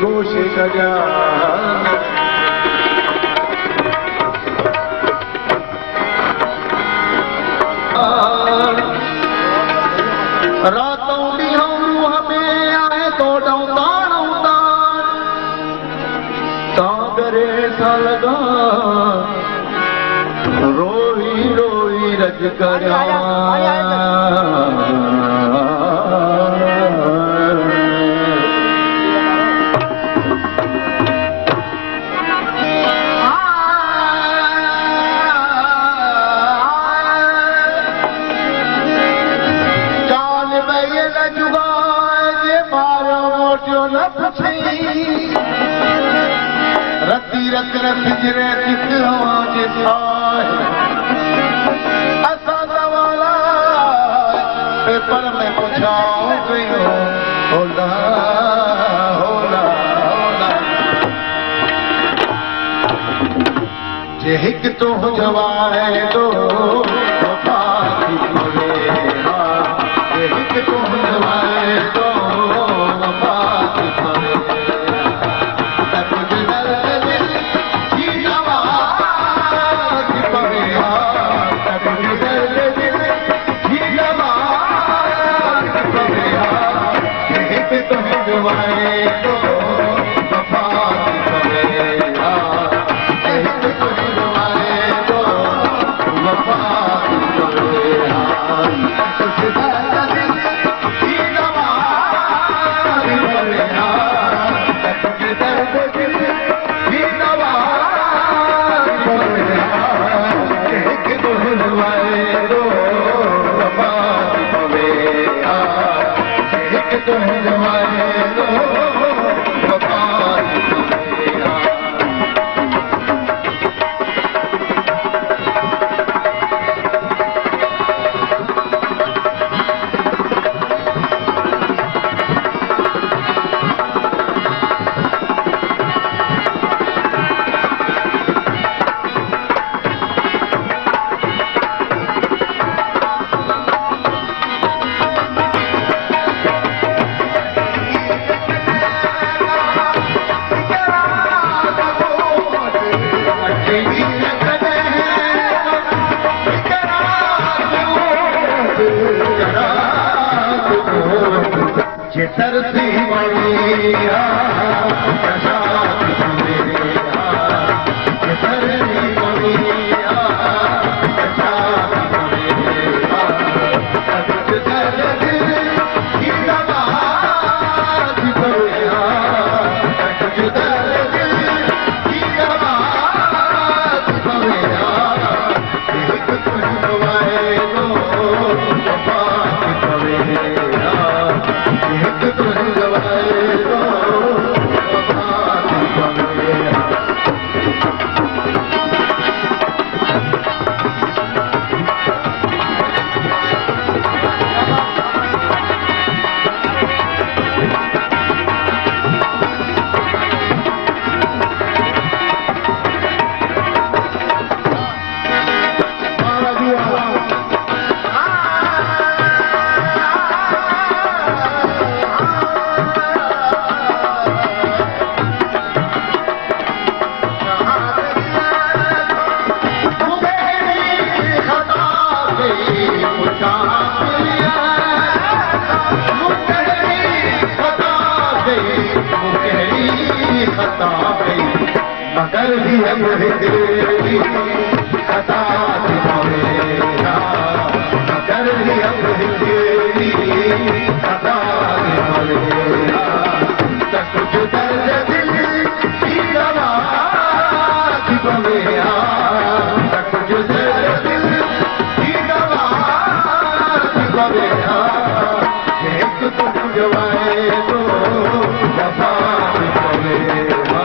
कोशिश करिया रातों ॾींहं रूह में आहे तो ॾौंदा तांगरे सा लगा रोई रोई रज करिया रती रत पिजरे किस आवाज आए असा सवाला पेपर में पुछाओ पियो होला होला होला जे हिक तो जवाए तो वफा थी पवे जे हिक तो जवाए तो वफा थी पवे तरसी बढ़िया मगर भी हम तेरी खता दिखावेगा मगर भी हम तेरी खता दिखावेगा तक जो दर्द दिल की दवा दिखावेगा तक जो दर्द दिल की दवा दिखावेगा एक तुम जवाए तो वफा दिखावेगा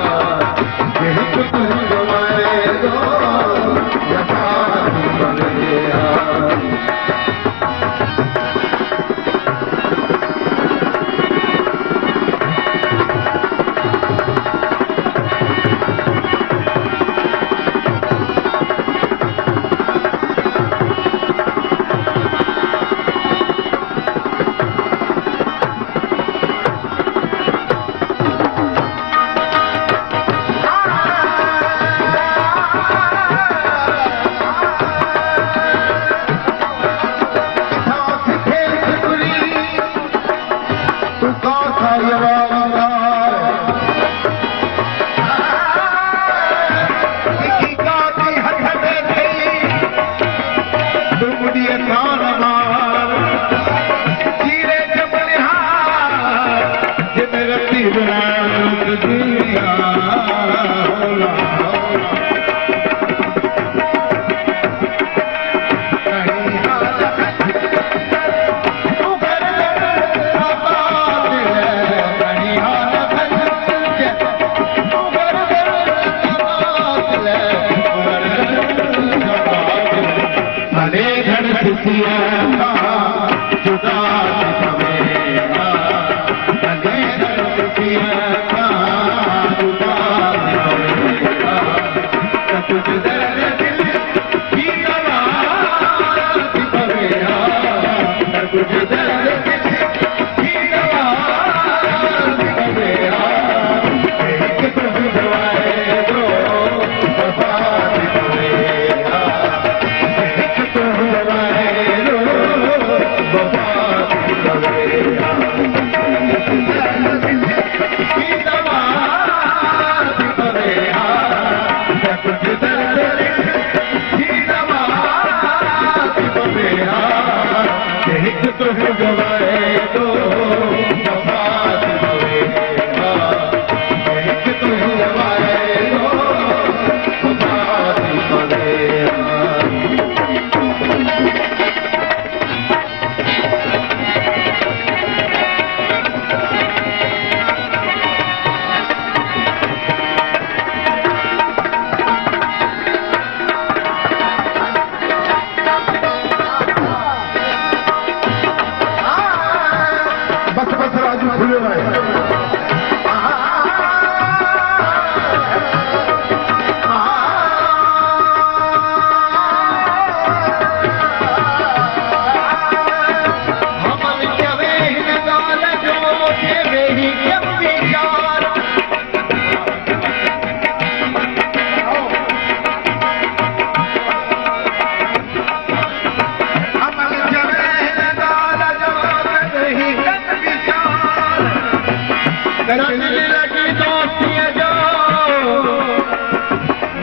दोस्ती जो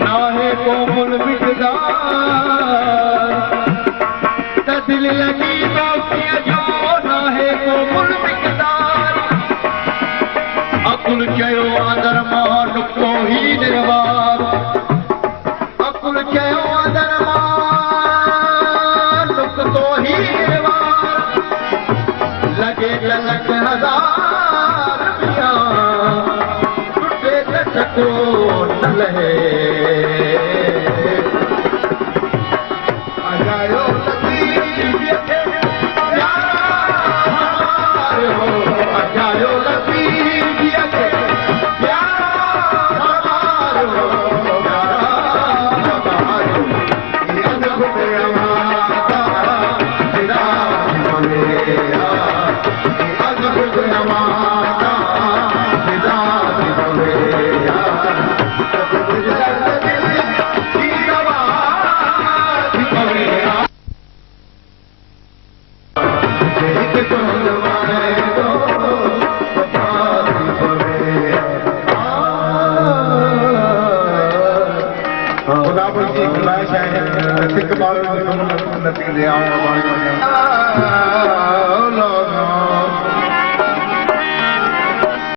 नाहे को मुल बिकदार दिल लगी दोस्ती जो नाहे को मुल बिकदार अकुल चयो आदर मान को ही निर्वार अकुल चयो आदर मान को ही निर्वार लगे ललक हजार पिया टूटे तटको न लहे आजायो